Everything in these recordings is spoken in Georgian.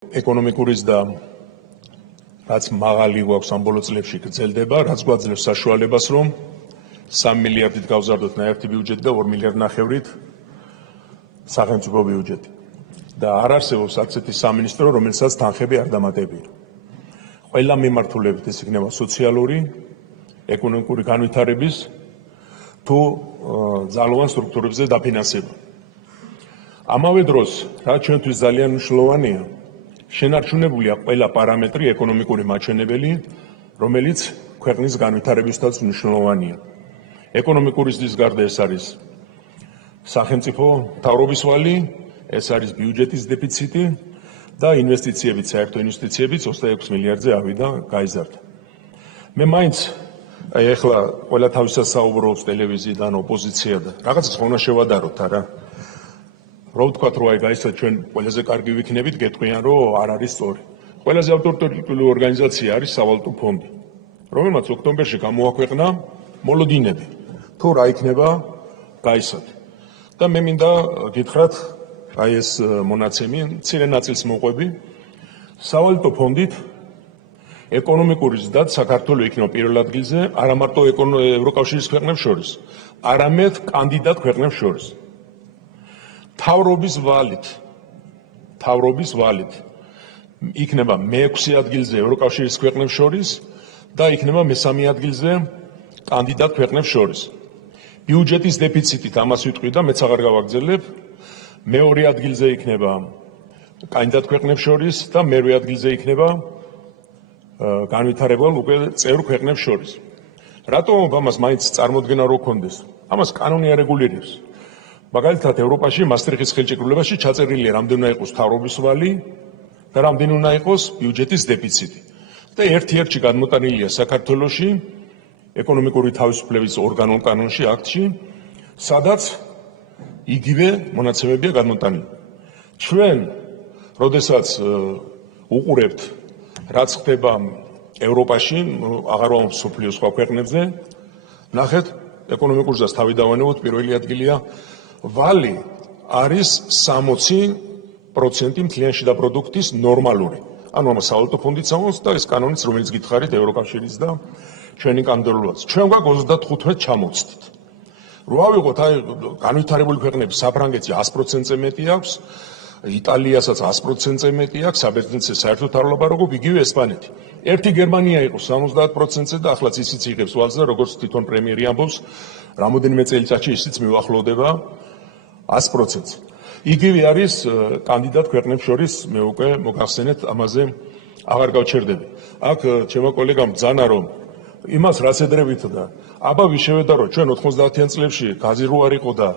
ეკონომიკურის და რაც მაღალი გვაქვს ამ ბოლო წლებში გრძელდება, რაც გვაძლევს საშუალებას, რომ 3 მილიარდით გავზარდოთ ნაერთი ბიუჯეტი და 2 მილიარდ ნახევრით სახელმწიფო ბიუჯეტი. და არ არსებობს ასეთი სამინისტრო, რომელსაც თანხები არ დამატებია. ყველა მიმართულებით ეს იქნება სოციალური, ეკონომიკური განვითარების თუ ძალოვან სტრუქტურებზე დაფინანსება. ამავე დროს, რაც ჩვენთვის ძალიან მნიშვნელოვანია, შენარჩუნებულია ყველა პარამეტრი ეკონომიკური მაჩვენებელი, რომელიც ქვეყნის განვითარებისთვის მნიშვნელოვანია. ეკონომიკურისთვის გარდა ეს არის სახელმწიფო მთავრობის ვალი, ეს არის ბიუჯეტის დეფიციტი და ინვესტიციებიც, საერთო ინვესტიციებიც 26 მილიარდზე ავიდა გაიზარდა. მე მაინც ეხლა ყველა თავისას საუბრობს ტელევიზიიდან ოპოზიცია და რაღაცას ხომ უნდა შევადაროთ, არა? რო ვთქვათ, რომ აი გაიცეთ ჩვენ ყველაზე კარგი ვიქნებით, გეტყვიან, რომ არ არის სწორი. ყველაზე ავტორიტეტული ორგანიზაცია არის სავალუტო ფონდი, რომელმაც ოქტომბერში გამოაქვეყნა მოლოდინები, თუ რა იქნება გაიცეთ. და მე მინდა გითხრათ, აი ეს მონაცემი, მცირე ნაწილს მოყვები, სავალუტო ფონდით ეკონომიკური ზრდაც საქართველოს იქნება პირველ ადგილზე, არა მარტო ევროკავშირის ქვეყნებს შორის, არამედ კანდიდატ ქვეყნებს შორის. თავრობის ვალით იქნება მე-6 ადგილზე ევროკავშირის ქვეყნებს შორის და იქნება მე-3 ადგილზე კანდიდატ ქვეყნებს შორის. ბიუჯეტის დეფიციტით ამას ვიტყვი და მეც აღარ გავაგრძელებ. მე-2 ადგილზე იქნება კანდიდატ ქვეყნებს შორის და მე-8 ადგილზე იქნება განვითარებულ უკვე წევრ ქვეყნებს შორის. რატომ ამას მაინც წარმოდგენა რო გქონდეს? ამას კანონი არეგულირებს. მაგალითად, ევროპაში მასტრიხის ხელშეკრულებაში ჩაწერილია, რამდენი უნდა იყოს თავრობის ვალი და რამდენი უნდა იყოს ბიუჯეტის დეფიციტი. და ერთ-ერთში გადმოტანილია საქართველოში ეკონომიკური თავისუფლების ორგანულ კანონში, აქტში, სადაც იგივე მონაცემებია გადმოტანილი. ჩვენ, როდესაც უყურებთ, რაც ხდება ევროპაში, აღარ ვამბობ მსოფლიოს სხვა ქვეყნებზე, ნახეთ, ეკონომიკურ ზრდას თავი დავანებოთ, პირველი ადგილია ვალი არის 60% მთლიანი შიდა პროდუქტის ნორმალური. ანუ ამას სავალუტო ფონდიც ამბობს და ეს კანონიც, რომელიც გითხარით ევროკავშირის და ჩვენი კანონმდებლობაც. ჩვენ გვაქვს 35 ჩამოცდით. რო ავიღოთ აი განვითარებული ქვეყნები, საფრანგეთში 100%-ზე მეტი აქვს, იტალიასაც 100%-ზე მეტი აქვს, საბერძნეთზე საერთოდ არ ვლაპარაკობ, იგივე ესპანეთი. ერთი გერმანია იყო 70%-ზე და ახლა ისიც იღებს ვალს და როგორც თვითონ პრემიერი ამბობს, რამოდენიმე წელიწადში ისიც მიუახლოვდება 100%-ს. იგივე არის კანდიდატ ქვეყნებს შორის, მე უკვე მოგახსენეთ, ამაზე აღარ გავჩერდები. აქ ჩემო კოლეგამ ბრძანა, რომ იმას რაც ედრებით და აბა ვიშევედა, რომ ჩვენ 90-იან წლებში გაზი რო არ იყო და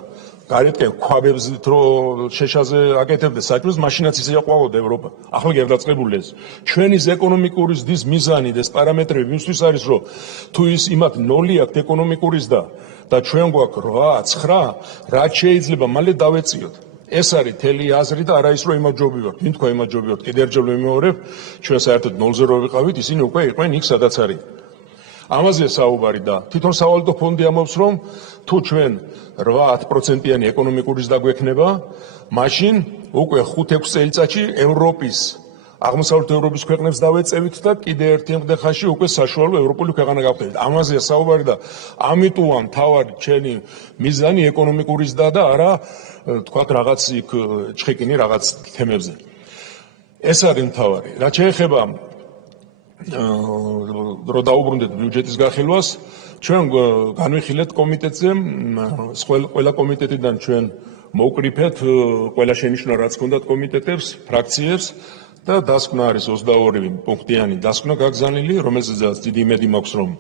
გარეთკენ ქვაბებს რო შეშაზე აკეთებდა საჭმელს, მაშინაც ისე აყვავდა ევროპა. ახლა გერდაწყებული ეს. ჩვენი ეკონომიკური ზრდის მიზანი და ეს პარამეტრები იმისთვის არის, რომ თუ ის იმათ 0 აქვს ეკონომიკური ზრდა და ჩვენ გვაქვს 8, 9, რაც შეიძლება მალე დავეწიოთ. ეს არის თელი აზრი და არა ის რომ იმაჯობი ვართ. ვინ თქვა იმაჯობი ვართ? კიდევ ერთხელ ვიმეორებ, ჩვენ საერთოდ 0-ზე რო ვიყავით, ისინი უკვე იყვნენ იქ, სადაც არის. ამაზე საუბარი და თვითონ სავალუტო ფონდი ამბობს, რომ თუ ჩვენ 8-10%-იანი ეკონომიკური ზრდა გვექნება, მაშინ უკვე 5-6 წელიწადში ევროპის აღმოსავლეთ ევროპის ქვეყნებს დავეწევით და კიდე ერთი ხანში უკვე საშუალო ევროპული ქვეყანა გავხდებით. ამაზეა საუბარი და ამიტომაც თავარი ჩემი მიზანი ეკონომიკური ზრდა და არა თქვათ რაღაც იქ ჩხეკინი რაღაც თემებზე. ეს არის თავარი. რაც შეეხება რო დაუბრუნდეთ ბიუჯეტის განხილვას, ჩვენ განვიხილეთ კომიტეტზე, ყველა კომიტეტიდან ჩვენ მოვკრიფეთ ყველა შენიშვნა, რაც ჰქონდათ კომიტეტებს, ფრაქციებს და დასკვნა არის 22 პუნქტიანი დასკვნა გაგზავნილი, რომელზეც დიდი იმედი მაქვს, რომ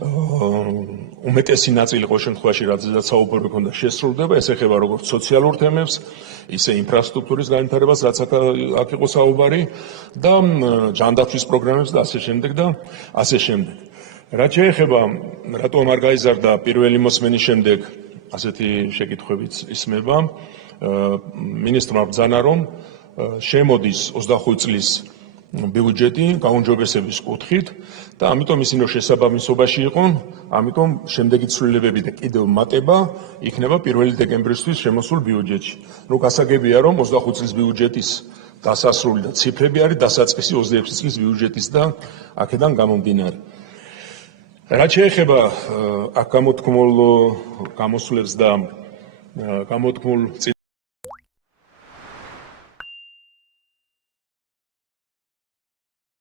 უმეტესი ნაწილი ყოველ შემთხვევაში რაზეც საუბარი ქონდა შესრულდება, ეს ეხება როგორც სოციალურ თემებს, ისე ინფრასტრუქტურის განვითარებას, რაც აქ იყო საუბარი და ჯანდაცვის პროგრამებს და ასე შემდეგ და ასე შემდეგ. რაც შეეხება რატომ არ გაიზარდა პირველი მოსმენის შემდეგ, ასეთი შეკითხვებიც ისმება, მინისტრმა ბრძანა, რომ შემოდის 25 წლის ბიუჯეტი გაუმჯობესების კუთხით და ამიტომ ისინი შესაბამისობაში იყვნენ, ამიტომ შემდეგი ცვლილებები და კიდევ მატება იქნება 1 დეკემბრისთვის შემოსულ ბიუჯეტში. ნუ გასაგებია, რომ 25 წლის ბიუჯეტის დასასრული და ციფრები არის დასაწყისი 26 წლის ბიუჯეტის და აქედან გამომდინარე. რაც შეეხება აქ გამოთქმულ გამოსვლებს და გამოთქმულ